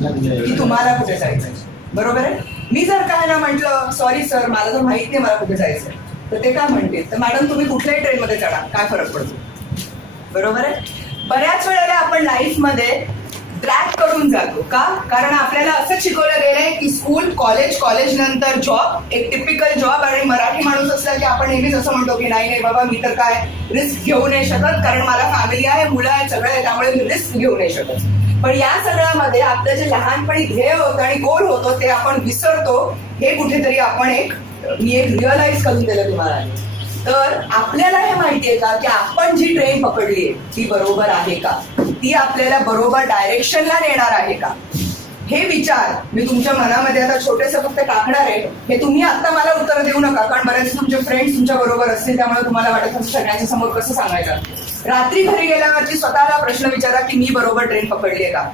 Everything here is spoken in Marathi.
की तुम्हाला कुठे जायचंय. बरोबर आहे. मी जर काय ना म्हटलं सॉरी सर मला तर माहित नाही मला कुठे जायचंय, तर ते काय म्हणतील, तर मॅडम तुम्ही कुठल्याही ट्रेनमध्ये चढा, काय फरक पडतो. बरोबर आहे. बऱ्याच वेळेला आपण लाईफमध्ये ड्रॅग करून जातो. का? कारण आपल्याला असं शिकवलं गेलंय की स्कूल, कॉलेज नंतर जॉब, एक टिपिकल जॉब. आणि मराठी माणूस असला की आपण नेहमीच असं म्हणतो की नाही नाही बाबा मी तर काय रिस्क घेऊ नाही शकत, कारण मला फॅमिली आहे, मुलं आहेत, सगळं आहे, त्यामुळे मी रिस्क घेऊ नाही शकत. पण या सगळ्यामध्ये आपलं जे लहानपणी ध्येय होतं आणि गोल होतो ते आपण विसरतो. हे कुठेतरी आपण मी एक रिअलाइज करून दिलं तुम्हाला. तर आपल्याला हे माहितीये का की आपण जी ट्रेन पकडली आहे ती बरोबर आहे का, ती आपल्याला बरोबर डायरेक्शनला नेणार आहे का. हे विचार मी तुमच्या मनामध्ये आता छोटेसे फक्त टाकणार आहे. हे तुम्ही आता मला उत्तर देऊ नका, कारण बरेच तुमचे फ्रेंड्स तुमच्या बरोबर असतील, त्यामुळे तुम्हाला वाटत असेल सगळ्यांच्या समोर कसं सांगायचं. रात्री घरी गेल्यावरती स्वतःला प्रश्न विचारा की मी बरोबर ट्रेन पकडली आहे का.